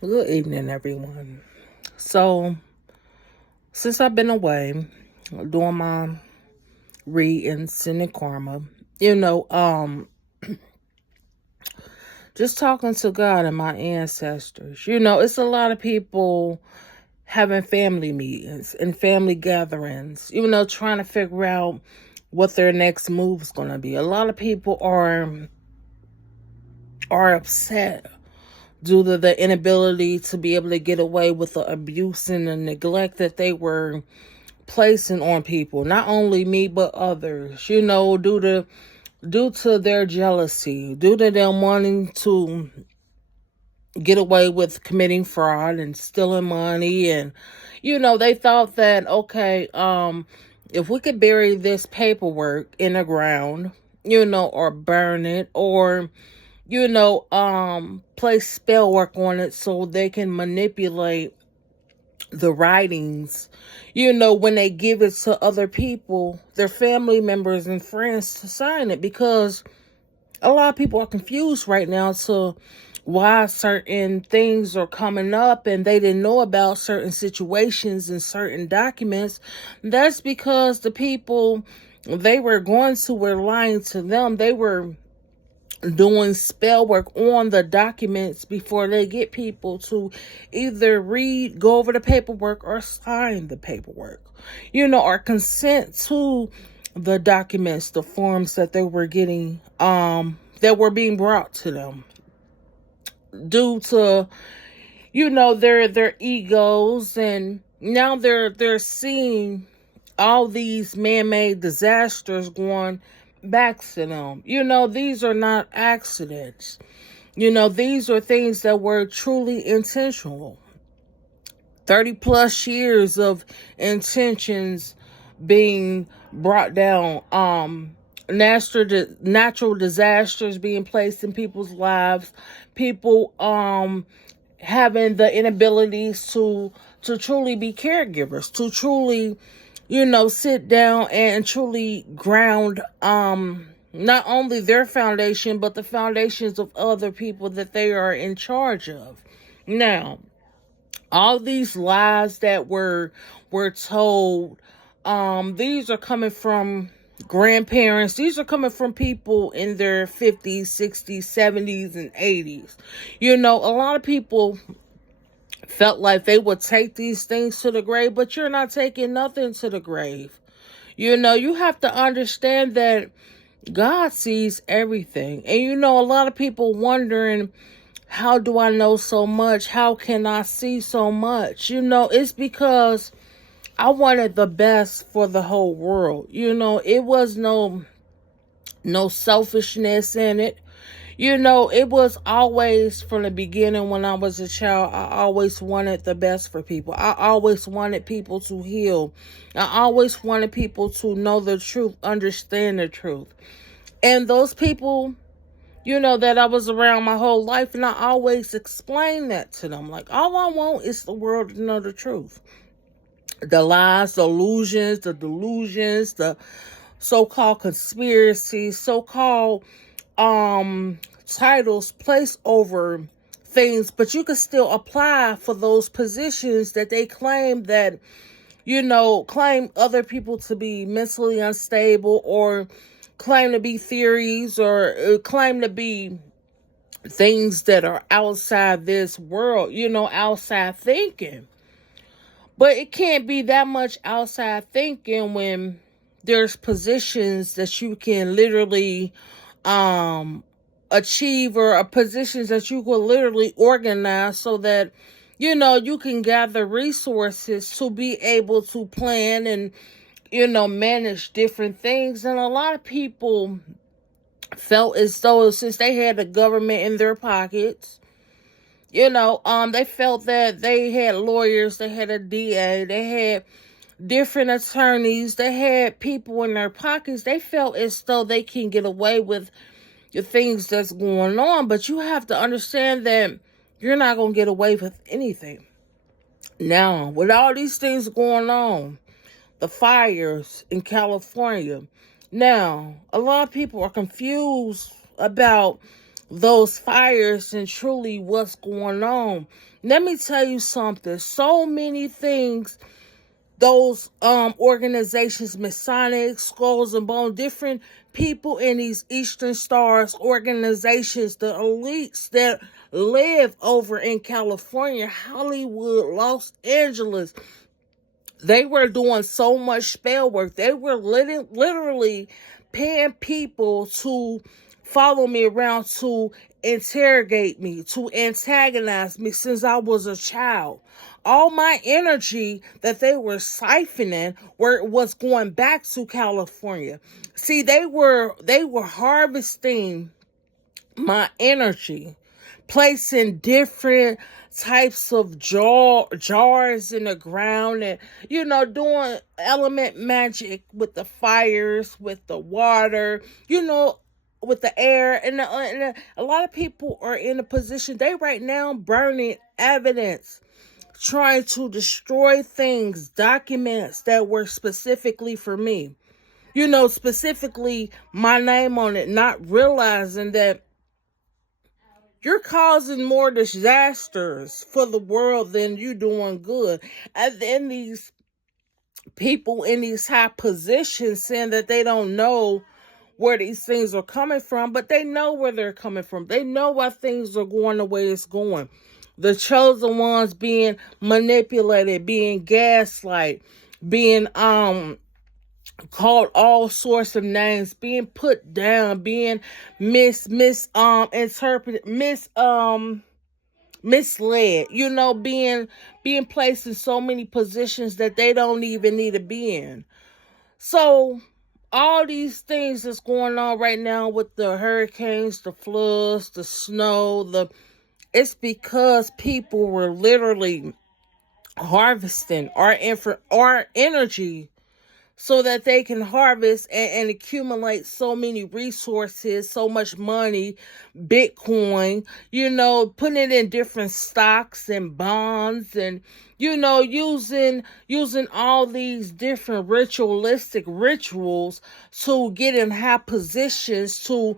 Good evening, everyone. So, since I've been away doing my read in Sin and Karma, you know, just talking to God and my ancestors, it's a lot of people having family meetings and family gatherings, trying to figure out what their next move is going to be. A lot of people are upset due to the inability to be able to get away with the abuse and the neglect that they were placing on people, not only me but others, due to their jealousy, due to them wanting to get away with committing fraud and stealing money. And they thought that, okay, if we could bury this paperwork in the ground, or burn it, or place spell work on it so they can manipulate the writings, when they give it to other people, their family members and friends, to sign it. Because a lot of people are confused right now to why certain things are coming up and they didn't know about certain situations and certain documents. That's because the people they were going to were lying to them. They were doing spell work on the documents before they get people to either read, go over the paperwork, or sign the paperwork, or consent to the documents, the forms that they were getting, that were being brought to them due to, their egos. And now they're seeing all these man-made disasters going back to them. These are not accidents. These are things that were truly intentional. 30 plus years of intentions being brought down. Natural disasters being placed in people's lives. People having the inabilities to truly be caregivers, to truly sit down and truly ground not only their foundation but the foundations of other people that they are in charge of. Now, all these lies that were told, these are coming from grandparents. These are coming from people in their 50s, 60s, 70s, and 80s. A lot of people felt like they would take these things to the grave, but you're not taking nothing to the grave. You have to understand that God sees everything. And a lot of people wondering, how do I know so much? How can I see so much? It's because I wanted the best for the whole world. It was no selfishness in it. It was always from the beginning. When I was a child, I always wanted the best for people. I always wanted people to heal. I always wanted people to know the truth, understand the truth. And those people, that I was around my whole life, and I always explain that to them. Like, all I want is the world to know the truth. The lies, the illusions, the delusions, the so-called conspiracies, so-called titles placed over things, but you can still apply for those positions that they claim that, claim other people to be mentally unstable, or claim to be theories, or claim to be things that are outside this world, outside thinking. But it can't be that much outside thinking when there's positions that you can literally achieve, or positions that you can literally organize so that you can gather resources to be able to plan and manage different things. And a lot of people felt as though, since they had the government in their pockets, they felt that they had lawyers, they had a DA, they had different attorneys, they had people in their pockets. They felt as though they can get away with the things that's going on. But you have to understand that you're not going to get away with anything. Now, with all these things going on, the fires in California, now, a lot of people are confused about those fires and truly what's going on. Let me tell you something. So many things those organizations, Masonic, Skulls and Bones, different people in these Eastern Stars organizations, the elites that live over in California, Hollywood, Los Angeles, they were doing so much spell work. They were literally paying people to follow me around, to interrogate me, to antagonize me since I was a child. All my energy that they were siphoning was going back to California. See, they were harvesting my energy, placing different types of jars in the ground, and doing element magic with the fires, with the water, with the air, and a lot of people are in a position, they right now burning evidence, trying to destroy things, documents that were specifically for me, specifically my name on it, not realizing that you're causing more disasters for the world than you doing good. And then these people in these high positions saying that they don't know where these things are coming from, but they know where they're coming from. They know why things are going the way it's going. The chosen ones being manipulated, being gaslight, being called all sorts of names, being put down, being misinterpreted, misled, being placed in so many positions that they don't even need to be in. So all these things that's going on right now with the hurricanes, the floods, the snow, it's because people were literally harvesting our energy so that they can harvest and accumulate so many resources, so much money, Bitcoin, putting it in different stocks and bonds, and, using all these different ritualistic rituals to get in high positions, to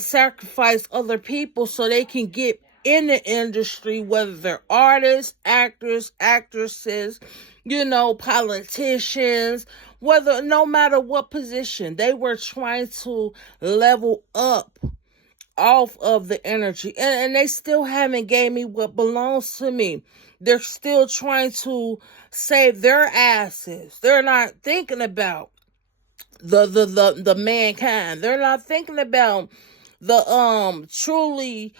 sacrifice other people so they can get in the industry, whether they're artists, actors, actresses, politicians, no matter what position, they were trying to level up off of the energy. And they still haven't gave me what belongs to me. They're still trying to save their asses. They're not thinking about the mankind. They're not thinking about the truly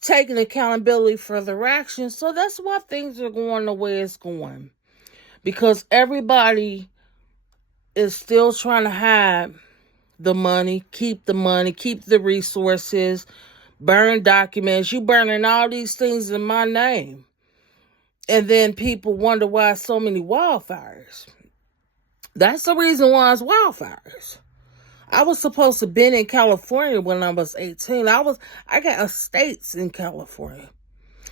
taking accountability for their actions. So that's why things are going the way it's going. Because everybody is still trying to hide the money, keep the resources, burn documents. You burning all these things in my name. And then people wonder why so many wildfires. That's the reason why it's wildfires. I was supposed to been in California when I was 18. I got estates in California.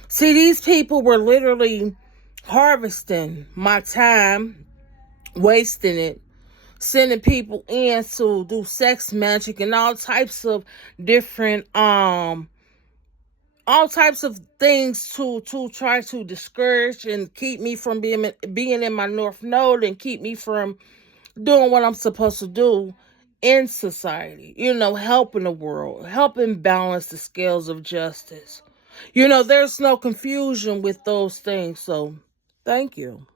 See, these people were literally harvesting my time, wasting it, sending people in to do sex magic and all types of different all types of things to try to discourage and keep me from being in my North Node, and keep me from doing what I'm supposed to do in society, helping the world, helping balance the scales of justice. There's no confusion with those things. So thank you.